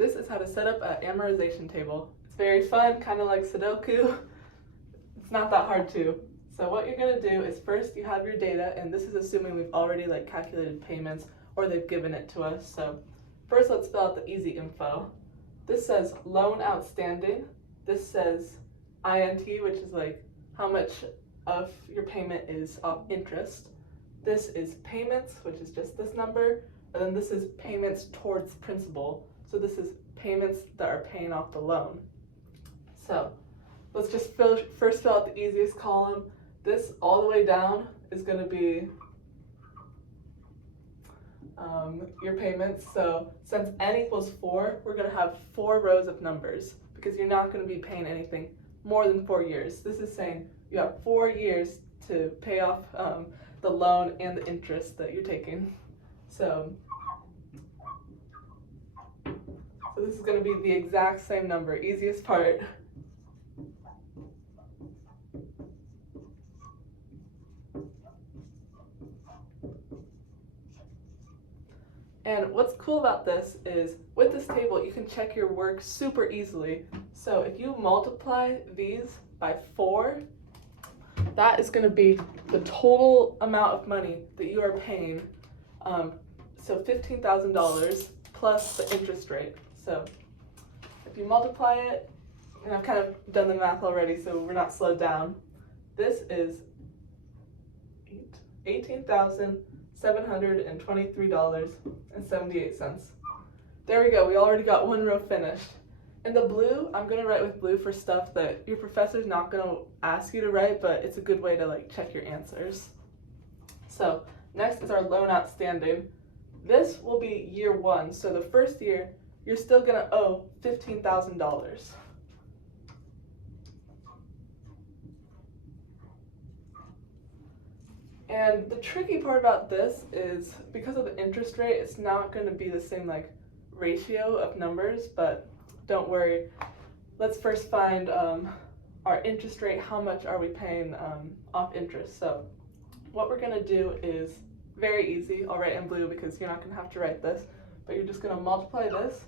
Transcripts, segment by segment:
This is how to set up an amortization table. It's very fun, kind of like Sudoku. It's not that hard too. So what you're going to do is first you have your data, and this is assuming we've already calculated payments or they've given it to us. So first let's fill out the easy info. This says loan outstanding. This says INT, which is how much of your payment is off interest. This is payments, which is just this number, and then this is payments towards principal. So this is payments that are paying off the loan. So let's just first fill out the easiest column. This all the way down is going to be your payments. So since n equals 4, we're going to have 4 rows of numbers because you're not going to be paying anything more than 4 years. This is saying you have 4 years to pay off the loan and the interest that you're taking. So this is going to be the exact same number, easiest part. And what's cool about this is with this table you can check your work super easily. So if you multiply these by 4, that is going to be the total amount of money that you are paying. So $15,000 plus the interest rate. So if you multiply it, and I've kind of done the math already so we're not slowed down, this is $18,723.78. There we go, we already got 1 row finished. In the blue, I'm going to write with blue for stuff that your professor's not going to ask you to write, but it's a good way to check your answers. So next is our loan outstanding. This will be year 1, so the first year you're still going to owe $15,000. And the tricky part about this is because of the interest rate, it's not going to be the same ratio of numbers, but don't worry. Let's first find our interest rate. How much are we paying off interest? So what we're going to do is very easy. I'll write in blue because you're not going to have to write this, but you're just going to multiply this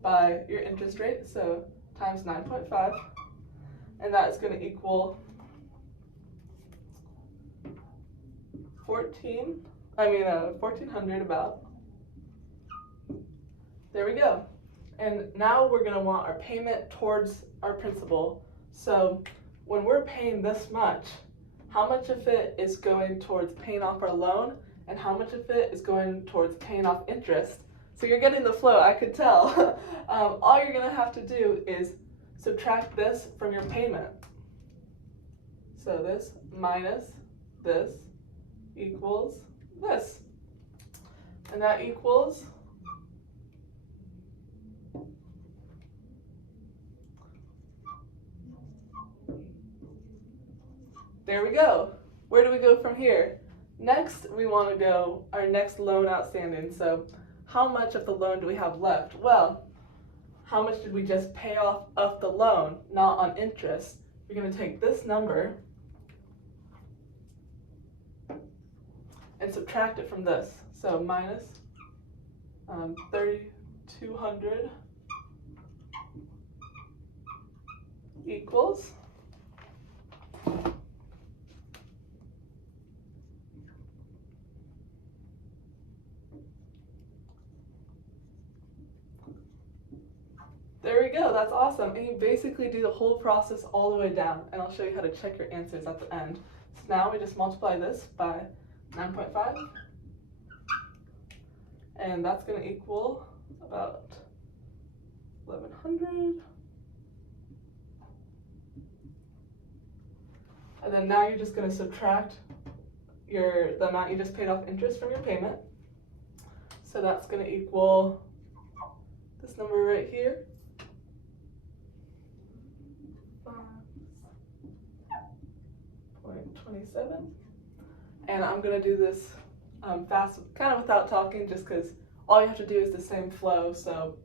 by your interest rate, so times 9.5, and that is going to equal 1,400 about. There we go. And now we're going to want our payment towards our principal. So when we're paying this much, how much of it is going towards paying off our loan and how much of it is going towards paying off interest? So you're getting the flow, I could tell. All you're going to have to do is subtract this from your payment. So this minus this equals this. And that equals there we go. Where do we go from here? Next, we want to go our next loan outstanding. So how much of the loan do we have left? Well, how much did we just pay off of the loan, not on interest? We're going to take this number and subtract it from this. So minus 3,200 equals there we go, that's awesome. And you basically do the whole process all the way down, and I'll show you how to check your answers at the end. So now we just multiply this by 9.5, and that's going to equal about 1,100. And then now you're just going to subtract the amount you just paid off interest from your payment. So that's going to equal this number right here. 5.27. And I'm going to do this fast, kind of without talking, just because all you have to do is the same flow. So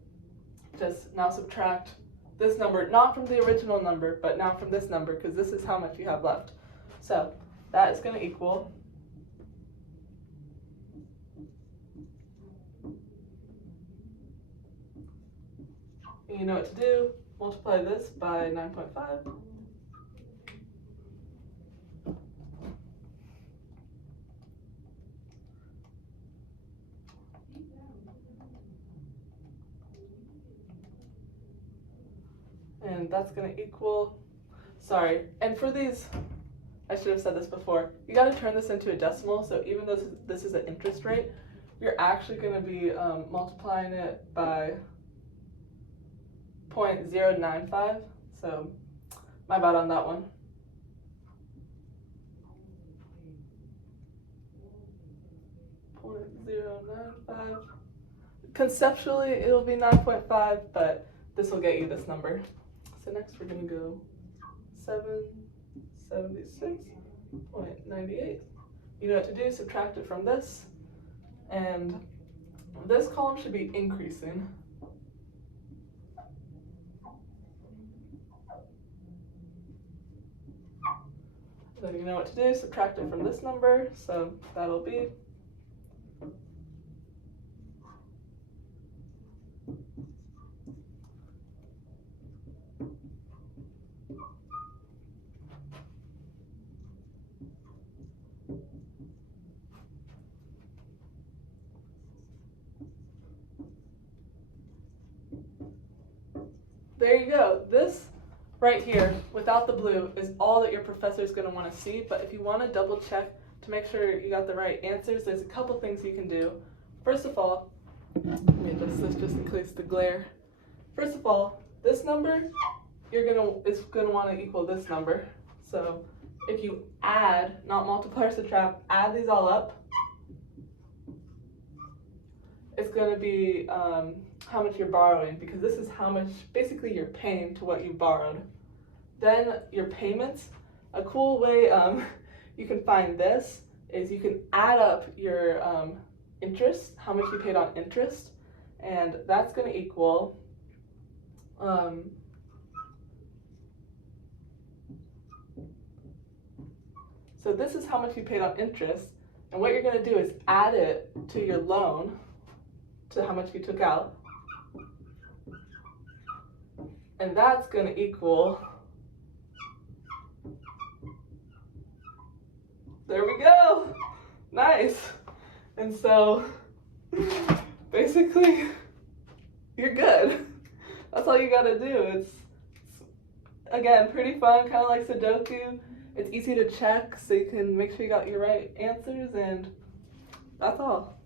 just now subtract this number, not from the original number, but now from this number, because this is how much you have left. So that is going to equal And you know what to do. Multiply this by 9.5. And that's going to equal, sorry, and for these, I should have said this before, you got to turn this into a decimal, so even though this is an interest rate, you're actually going to be multiplying it by 0.095, so my bad on that one. .095. Conceptually, it'll be 9.5, but this will get you this number. So next we're going to go 776.98. You know what to do, subtract it from this, and this column should be increasing. Then you know what to do, subtract it from this number, so that'll be there you go. This right here, without the blue, is all that your professor is going to want to see, but if you want to double check to make sure you got the right answers, there's a couple things you can do. First of all, let me adjust this just in case the glare. First of all, this number is gonna want to equal this number. So if you add, not multiply or subtract, add these all up, it's going to be how much you're borrowing, because this is how much basically you're paying to what you borrowed. Then your payments, a cool way you can find this is you can add up your interest, how much you paid on interest, and that's going to equal so this is how much you paid on interest, and what you're going to do is add it to your loan, to how much you took out, and that's going to equal, there we go, nice. And so basically you're good. That's all you got to do. It's again pretty fun, kind of like Sudoku. It's easy to check, so you can make sure you got your right answers, and that's all.